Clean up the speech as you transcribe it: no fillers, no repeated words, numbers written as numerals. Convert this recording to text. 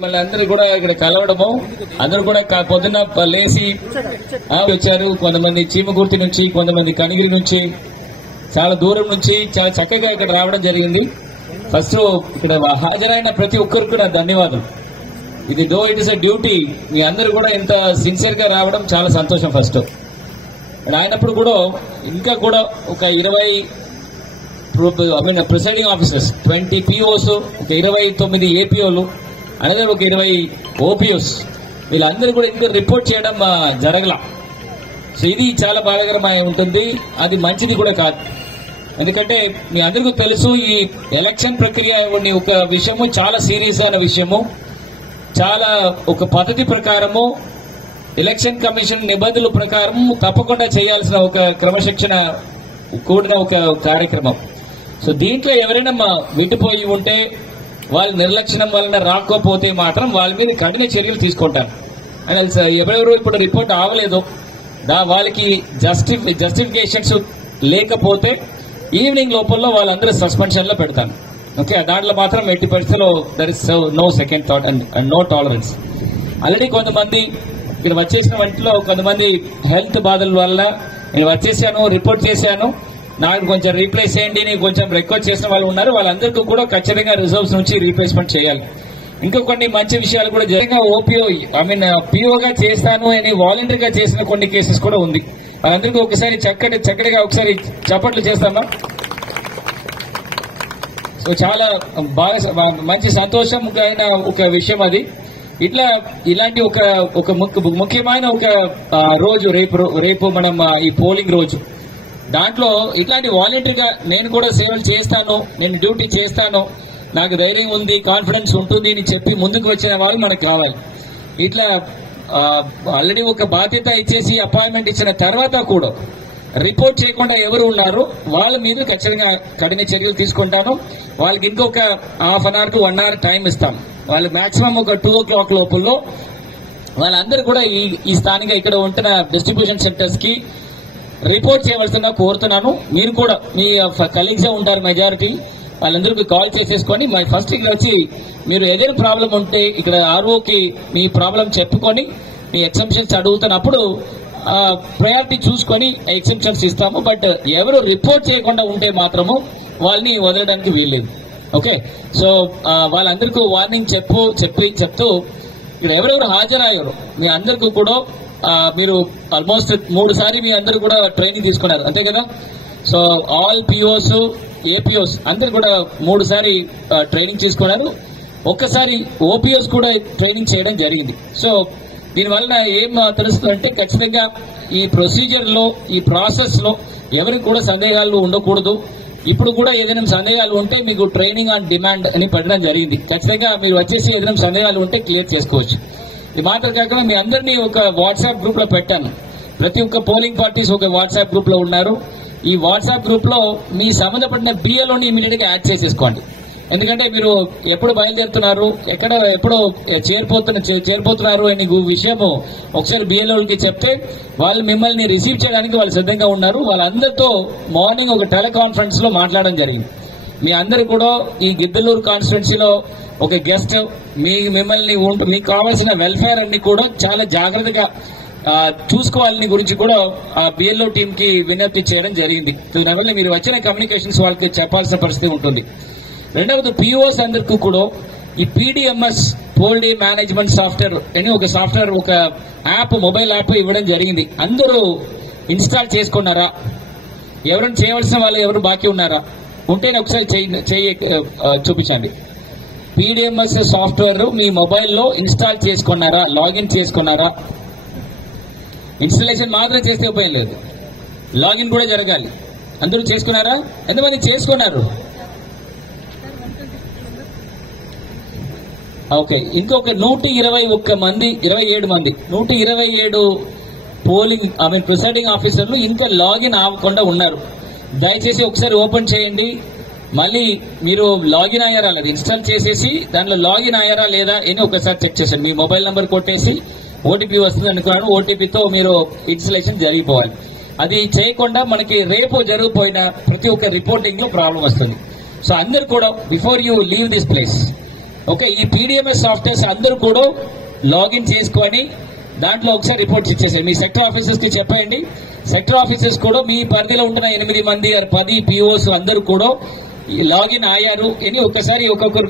మళ్ళీ అందరూ కూడా ఇక్కడ కలవడము, అందరూ కూడా పొద్దున్న లేచి వచ్చారు. కొంతమంది చీమకుర్తి నుంచి, కొంతమంది కనిగిరి నుంచి, చాలా దూరం నుంచి చాలా చక్కగా ఇక్కడ రావడం జరిగింది. ఫస్ట్ ఇక్కడ హాజరైన ప్రతి ఒక్కరికి కూడా ధన్యవాదాలు. ఇది though it is a duty, మీ అందరూ కూడా ఇంత సిన్సియర్ గా రావడం చాలా సంతోషం. ఫస్ట్ అయినప్పుడు కూడా ఇంకా కూడా ఒక 20 ప్రిసైడింగ్ ఆఫీసర్స్, 20 POs, ఒక 29 APOలు, అలాగే ఒక 20 OPOs, వీళ్ళందరూ కూడా ఇంకా రిపోర్ట్ చేయడం జరగల. సో ఇది చాలా బాధాకరమై ఉంటుంది. అది మంచిది కూడా కాదు. ఎందుకంటే మీ అందరికీ తెలుసు, ఈ ఎలక్షన్ ప్రక్రియ ఒక విషయము చాలా సీరియస్ అయిన విషయము. చాలా ఒక పద్ధతి ప్రకారము, ఎలక్షన్ కమిషన్ నిబంధనల ప్రకారం తప్పకుండా చేయాల్సిన ఒక క్రమశిక్షణ కూడిన ఒక కార్యక్రమం. సో దీంట్లో ఎవరైనా విడిపోయి ఉంటే, వాళ్ళ నిర్లక్ష్యం వలన రాకపోతే మాత్రం వాళ్ళ మీద కఠిన చర్యలు తీసుకుంటారు. అని ఎవరెవరు ఇప్పుడు రిపోర్ట్ ఆగలేదు, వాళ్ళకి జస్టిఫికేషన్స్ లేకపోతే ఈవినింగ్ లోపల వాళ్ళందరూ సస్పెన్షన్ లో పెడతాను. ఓకే, దాంట్లో మాత్రం ఎట్టి పరిస్థితుల్లో there is no second thought and no tolerance. Already కొంతమంది ఇక్కడ వచ్చేసిన వాటిలో కొంతమంది హెల్త్ బాధల వల్ల నేను వచ్చేసాను, రిపోర్ట్ చేశాను, నాకు కొంచెం రీప్లేస్ చేయండి అని కొంచెం రిక్వెస్ట్ చేసిన వాళ్ళు ఉన్నారు. వాళ్ళందరికీ కూడా ఖచ్చితంగా రిజర్వ్స్ నుంచి రీప్లేస్మెంట్ చేయాలి. ఇంకా కొన్ని మంచి విషయాలు కూడా జరిగిన ఓపీఓ పిఓగా చేస్తాను అని వాలంటీర్గా చేసిన కొన్ని కేసెస్ కూడా ఉంది. వాళ్ళందరికీ ఒకసారి చక్కటిగా ఒకసారి చప్పట్లు చేస్తామా? సో చాలా బాగా మంచి సంతోషమైన ఒక విషయం అది. ఇలాంటి ఒక ముఖ్యమైన ఒక రోజు రేపు మనం ఈ పోలింగ్ రోజు, దాంట్లో ఇట్లాంటి వాలంటీర్గా నేను కూడా సేవలు చేస్తాను, నేను డ్యూటీ చేస్తాను, నాకు ధైర్యం ఉంది, కాన్ఫిడెన్స్ ఉంటుంది అని చెప్పి ముందుకు వచ్చిన వాళ్ళు మనకు కావాలి. ఇట్లా ఆల్రెడీ ఒక బాధ్యత ఇచ్చేసి అపాయింట్మెంట్ ఇచ్చిన తర్వాత కూడా రిపోర్ట్ చేయకుండా ఎవరు ఉన్నారు వాళ్ళ మీద ఖచ్చితంగా కఠిన చర్యలు తీసుకుంటాను. వాళ్ళకి ఇంకొక half an hour to 1 hour time ఇస్తాం. వాళ్ళు మాక్సిమం ఒక 2 o'clock లోపల వాళ్ళందరూ కూడా ఈ స్థానిక ఇక్కడ ఉంటున్న డిస్ట్రిబ్యూషన్ సెంటర్స్ కి రిపోర్ట్ చేయవలసిందిగా కోరుతున్నాను. మీరు కూడా మీ కలీగ్స్ ఉంటారు మెజారిటీ, వాళ్ళందరికీ కాల్ చేసేసుకొని ఫస్ట్ ఇక్కడ వచ్చి మీరు ఏదైనా ప్రాబ్లం ఉంటే ఇక్కడ ఆర్ఓకి మీ ప్రాబ్లం చెప్పుకొని మీ ఎగ్జంప్షన్స్ అడుగుతున్నప్పుడు ప్రయారిటీ చూసుకొని ఎగ్జంప్షన్స్ ఇస్తాము. బట్ ఎవరు రిపోర్ట్ చేయకుండా ఉంటే మాత్రము వాళ్ళని వదలడానికి వీల్లేదు. ఓకే, సో వాళ్ళందరికీ వార్నింగ్ చెప్తూ ఇక్కడ ఎవరెవరు హాజరయ్యారు మీ అందరికీ కూడా మీరు ఆల్మోస్ట్ 3 సారి మీ అందరూ కూడా ట్రైనింగ్ తీసుకున్నారు, అంతే కదా? సో ఆల్ POs, APOs అందరు కూడా 3 సారి ట్రైనింగ్ తీసుకున్నారు. ఒక్కసారి OPOs కూడా ట్రైనింగ్ చేయడం జరిగింది. సో దీనివల్ల ఏం తెలుస్తుందంటే ఖచ్చితంగా ఈ ప్రొసీజర్ లో, ఈ ప్రాసెస్ లో ఎవరికి కూడా సందేహాలు ఉండకూడదు. ఇప్పుడు కూడా ఏదైనా సందేహాలు ఉంటే మీకు ట్రైనింగ్ ఆన్ డిమాండ్ అని పెట్టడం జరిగింది. ఖచ్చితంగా మీరు వచ్చేసి ఏదైనా సందేహాలు ఉంటే క్లియర్ చేసుకోవచ్చు. ఈ మాత్రం కాకుండా మీ అందరినీ ఒక వాట్సాప్ గ్రూప్ లో పెట్టాను. ప్రతి ఒక్క పోలింగ్ పార్టీస్ ఒక వాట్సాప్ గ్రూప్ లో ఉన్నారు. ఈ వాట్సాప్ గ్రూప్ లో మీ సంబంధపడిన BLOని ఇమీడియట్ గా యాడ్ చేసేసుకోండి. ఎందుకంటే మీరు ఎప్పుడు బయలుదేరుతున్నారు, ఎప్పుడు చేరిపోతున్నారు అనే విషయము ఒకసారి BLOలకి చెప్తే వాళ్ళు మిమ్మల్ని రిసీవ్ చేయడానికి వాళ్ళు సిద్ధంగా ఉన్నారు. వాళ్ళందరితో మార్నింగ్ ఒక టెలికాన్ఫరెన్స్ లో మాట్లాడడం జరిగింది. మీ అందరు కూడా ఈ గిద్దలూరు కాన్స్టిట్యున్సీలో ఒక గెస్ట్ మిమ్మల్ని మీకు కావాల్సిన వెల్ఫేర్ అన్ని కూడా చాలా జాగ్రత్తగా చూసుకోవాలని గురించి కూడా ఆ BLO టీమ్ కి విజ్ఞప్తి చేయడం జరిగింది. దానివల్ల మీరు వచ్చిన కమ్యూనికేషన్స్ వాళ్ళకి చెప్పాల్సిన పరిస్థితి ఉంటుంది. రెండవది POs అందరికీ కూడా ఈ PDMS pole day management software అని ఒక సాఫ్ట్వేర్, ఒక యాప్, మొబైల్ యాప్ ఇవ్వడం జరిగింది. అందరూ ఇన్స్టాల్ చేసుకున్నారా? ఎవరైనా చేయవలసిన వాళ్ళు ఎవరు బాకీ ఉన్నారా? ఉంటేనే ఒకసారి చూపించండి. PDMS సాఫ్ట్వేర్ మీ మొబైల్లో ఇన్స్టాల్ చేసుకున్నారా? లాగిన్ చేసుకున్నారా? ఇన్స్టాలేషన్ మాత్రం చేస్తే ఉపయోగం లేదు, లాగిన్ కూడా జరగాలి. అందరూ చేసుకున్నారా? ఎంతమంది చేసుకున్నారు? ఓకే, ఇంకొక 127 మంది 127 పోలింగ్ ప్రిసైడింగ్ ఆఫీసర్లు ఇంకా లాగిన్ అవ్వకుండా ఉన్నారు. దయచేసి ఒకసారి ఓపెన్ చేయండి. మళ్ళీ మీరు లాగిన్ అయ్యారా లేదా ఇన్స్టాల్ చేసేసి దాంట్లో లాగిన్ అయ్యారా లేదా అని ఒకసారి చెక్ చేసండి. మీ మొబైల్ నంబర్ కొట్టేసి OTP వస్తుంది అనుకున్నాను, OTPతో మీరు ఇన్స్టాలేషన్ జరిగిపోవాలి. అది చేయకుండా మనకి రేపు జరిగిపోయిన ప్రతి ఒక్క రిపోర్టింగ్ లో ప్రాబ్లం వస్తుంది. సో అందరు కూడా before you leave this place okay, ఈ పీడిఎంఎస్ సాఫ్ట్వేర్స్ అందరూ కూడా లాగిన్ చేసుకొని దాంట్లో ఒకసారి రిపోర్ట్స్ ఇచ్చేసారు. మీ సెక్టర్ ఆఫీసర్స్ కి చెప్పండి. సెక్టర్ ఆఫీసర్స్ కూడా మీ పరిధిలో ఉంటున్న 8 మంది 10 పిఓస్ అందరూ కూడా లాగిన్ అయ్యారు అని ఒక్కసారి ఒక్కొక్కరు